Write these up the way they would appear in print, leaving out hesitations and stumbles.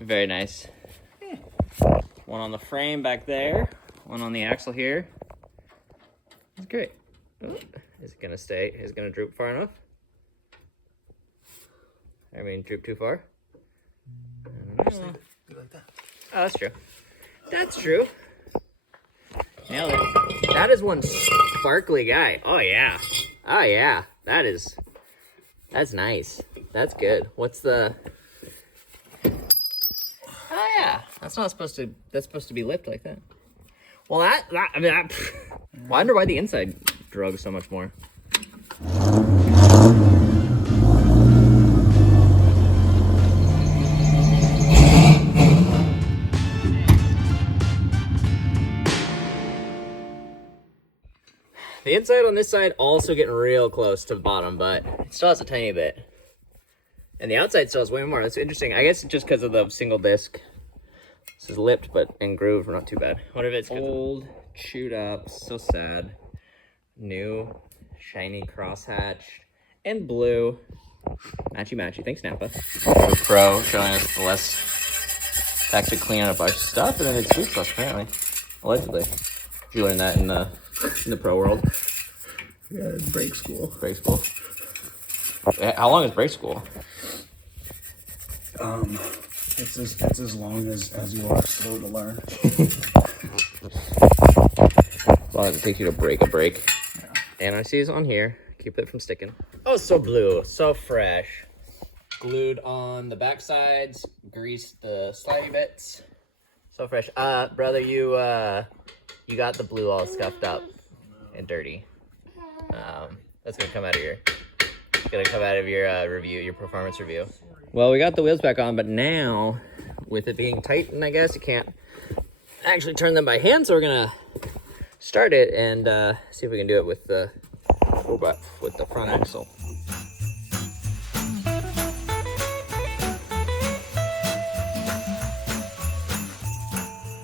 Very nice. One on the frame back there. One on the axle here. That's great. Oh, is it gonna stay? Is it gonna droop far enough? I mean, droop too far? Just like that. Oh, that's true. That's true. Nailed it. That is one sparkly guy. Oh, yeah. Oh, yeah. That's nice. That's good. What's the... Oh, yeah. That's supposed to be lipped like that. Well, I wonder why the inside drug so much more. The inside on this side also getting real close to the bottom, but it still has a tiny bit. And the outside still has way more. That's interesting. I guess just because of the single disc. This is lipped, but in groove, not too bad. What if it's old, chewed up, so sad. New, shiny crosshatch, and blue. Matchy matchy. Thanks, Napa. Pro showing us the less to actually clean up our stuff, and then it's sweet sauce, apparently. Allegedly. Did you learn that in the pro world? Yeah, break school. Break school. How long is break school? It's as long as you are slow to learn. As long as it takes you to break a break. Yeah. NRC is on here. Keep it from sticking. Oh, so blue, so fresh. Glued on the back sides. Greased the slidey bits. So fresh. Brother, you got the blue all scuffed up and dirty. That's gonna come out of your review, your performance review. Well, we got the wheels back on, but now with it being tightened, I guess you can't actually turn them by hand. So we're gonna start it and see if we can do it with the front axle.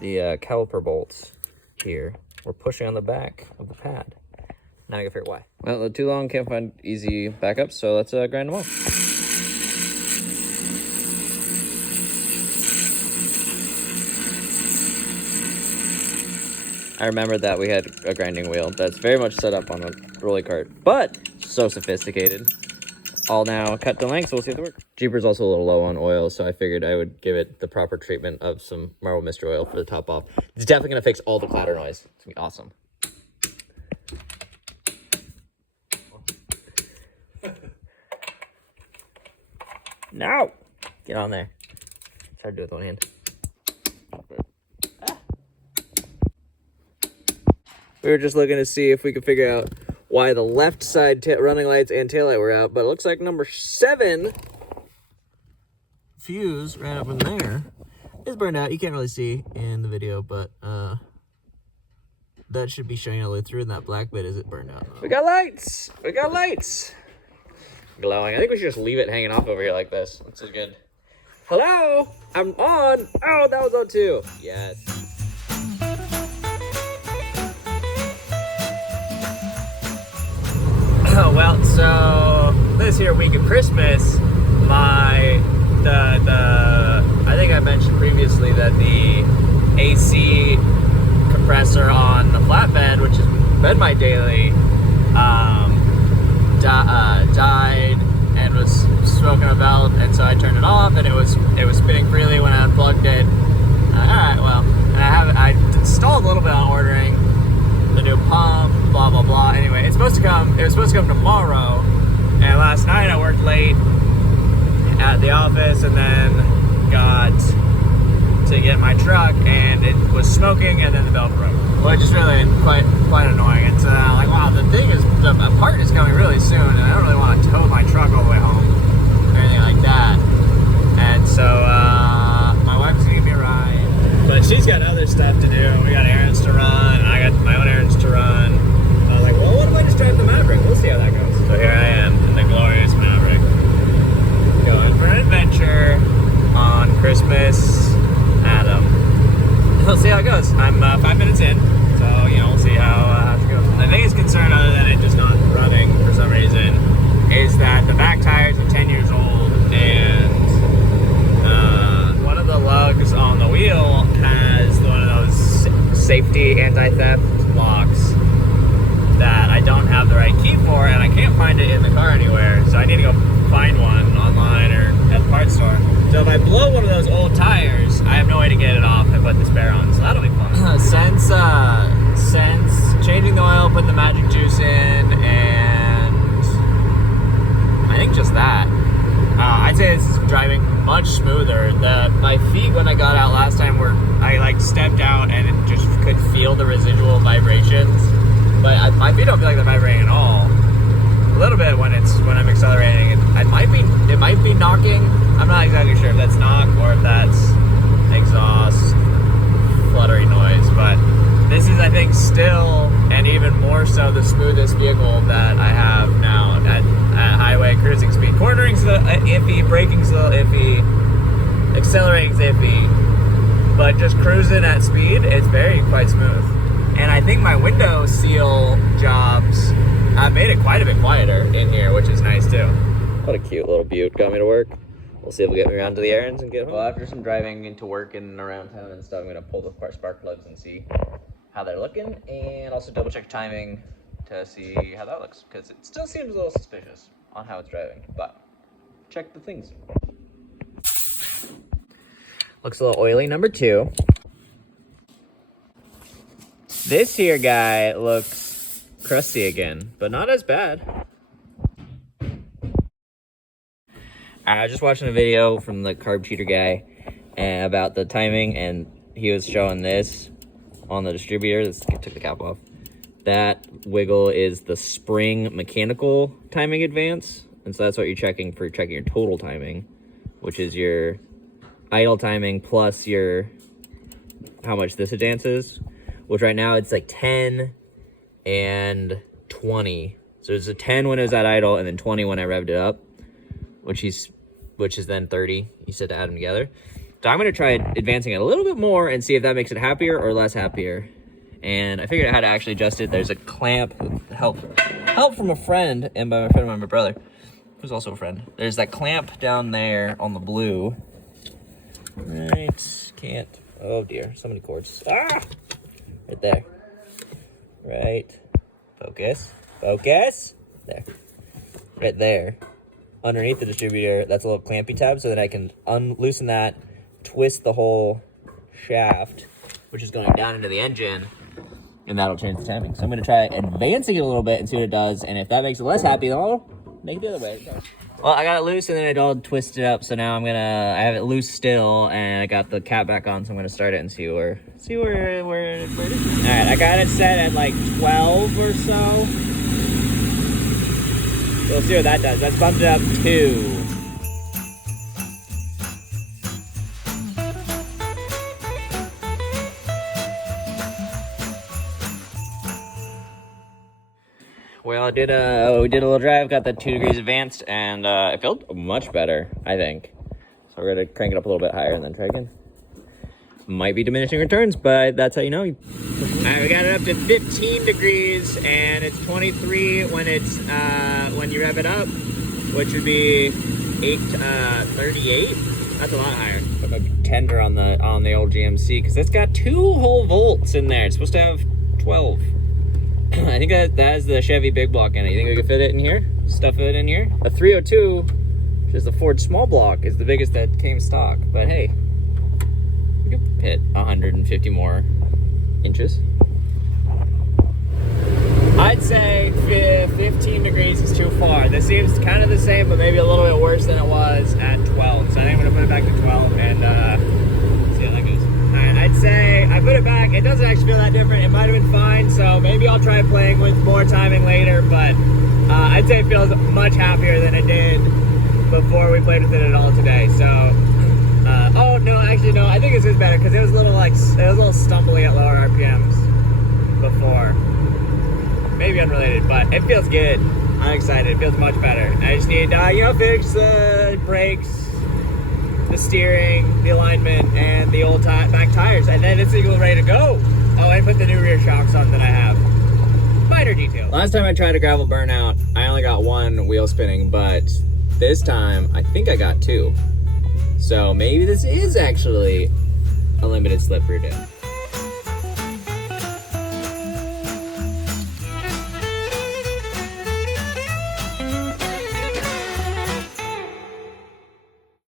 The caliper bolts here, we're pushing on the back of the pad. Now I can figure out why. Well, they're too long, can't find easy backups, so let's grind them off. I remember that we had a grinding wheel that's very much set up on a rolly cart, but so sophisticated. All now cut to length, so we'll see if it works. Jeeper's also a little low on oil, so I figured I would give it the proper treatment of some Marble Mystery Oil for the top off. It's definitely gonna fix all the clatter noise. It's gonna be awesome. No! Get on there. Try to do it with one hand. We were just looking to see if we could figure out why the left side running lights and taillight were out, but it looks like number 7 fuse right up in there is burned out. You can't really see in the video, but that should be shining all the way through, and that black bit is it burned out. We got lights! We got lights! Glowing. I think we should just leave it hanging off over here like this. Looks so good. Hello! I'm on! Oh, that was on too! Yes. Well, so this here week of Christmas, I think I mentioned previously that the AC compressor on the flatbed, which has been my daily, died and was smoking a belt, and so I turned it off, and it was spinning freely when I unplugged it. All right, well, and I installed a little bit on ordering the new pump, blah blah blah. Anyway, it was supposed to come tomorrow, and last night I worked late at the office, and then got to get my truck, and it was smoking, and then the belt broke. Well, it's just really quite annoying. It's like, wow, the part is coming really soon, and I don't really want to tow my truck all the way home or anything like that. And so my wife's gonna give me a ride, but she's got other stuff to do. We got errands to run, and I got my own errands to run. I was like, well, what if I just drive the Maverick? We'll see how that goes. So here I am in the glorious Maverick, going for an adventure on Christmas Adam. We'll see how it goes. I'm 5 minutes in, so we'll see how it goes. The biggest concern, other than it just not running for some reason, is that the back tires are 10 years old, and one of the safety anti-theft locks that I don't have the right key for, and I can't find it in the car anywhere, so I need to go find one online or at the parts store. So if I blow one of those old tires, I have no way to get it off and put the spare on, so that'll be fun. Since changing the oil, putting the magic juice in, and I think just that, I'd say it's driving much smoother. My feet when I got out last time I like stepped out and it just could feel the residual vibrations. But my feet don't feel like they're vibrating at all. A little bit when I'm accelerating. It might be knocking. I'm not exactly sure if that's knock or if that's exhaust fluttery noise. But this is, I think, still and even more so the smoothest vehicle that I have now at highway cruising speed. Cornering's a little iffy, braking's a little iffy, accelerating's iffy, but just cruising at speed, it's quite smooth. And I think my window seal jobs made it quite a bit quieter in here, which is nice too. What a cute little butte. Got me to work. We'll see if we'll get me around to the errands and get home. Well, after some driving into work and around town and stuff, I'm gonna pull the spark plugs and see how they're looking, and also double check timing to see how that looks, because it still seems a little suspicious on how it's driving, but check the things. Looks a little oily, number 2. This here guy looks crusty again, but not as bad. I was just watching a video from the carb cheater guy about the timing, and he was showing this on the distributor. Let's took the cap off. That wiggle is the spring mechanical timing advance, and so that's what you're checking for checking your total timing, which is your idle timing plus your how much this advances, which right now it's like 10 and 20. So it's a 10 when it was at idle and then 20 when I revved it up, which is then 30. You said to add them together. So I'm going to try advancing it a little bit more and see if that makes it happier or less happier. And I figured out how to actually adjust it. There's a clamp, help from a friend, and by my friend, my brother, who's also a friend. There's that clamp down there on the blue. Right, can't, oh dear, so many cords. Ah! Right there. Right, focus, there. Right there. Underneath the distributor, that's a little clampy tab so that I can loosen that, twist the whole shaft, which is going down into the engine, and that'll change the timing. So I'm going to try advancing it a little bit and see what it does, and if that makes it less happy, then I'll make it the other way. Well, I got it loose and then it all twisted up, so now I have it loose still, and I got the cap back on, so I'm going to start it and see where it is. Alright, I got it set at like 12 or so. We'll see what that does. That's bumped it up 2. Well, we did a little drive, got that 2 degrees advanced, and it felt much better, I think. So we're gonna crank it up a little bit higher and then try again. Might be diminishing returns, but that's how you know. All right, we got it up to 15 degrees, and it's 23 when when you rev it up, which would be 38. That's a lot higher. Put my tender on the old GMC because it's got 2 whole volts in there. It's supposed to have 12. I think that has the Chevy big block in it. You think we could fit it in here? Stuff it in here? A 302, which is the Ford small block, is the biggest that came stock. But hey, we could fit 150 more inches. I'd say 15 degrees is too far. This seems kind of the same, but maybe a little bit worse than it was at 12. So I think I'm gonna put it back to 12 and see how that goes. Alright, I'd say I put it back. It doesn't actually feel that different. It might have been fine, so maybe I'll try playing with more timing later, but I'd say it feels much happier than it did before we played with it at all today. So, oh no, actually no, I think this is better because it was a little stumbly at lower RPMs before. Maybe unrelated, but it feels good. I'm excited. It feels much better. I just need, fix the brakes, the steering, the alignment, and the old back tires, and then it's ready to go. Oh, and put the new rear shocks on that I have. Minor detail. Last time I tried a gravel burnout, I only got 1 wheel spinning, but this time I think I got 2. So maybe this is actually a limited slip rear dip.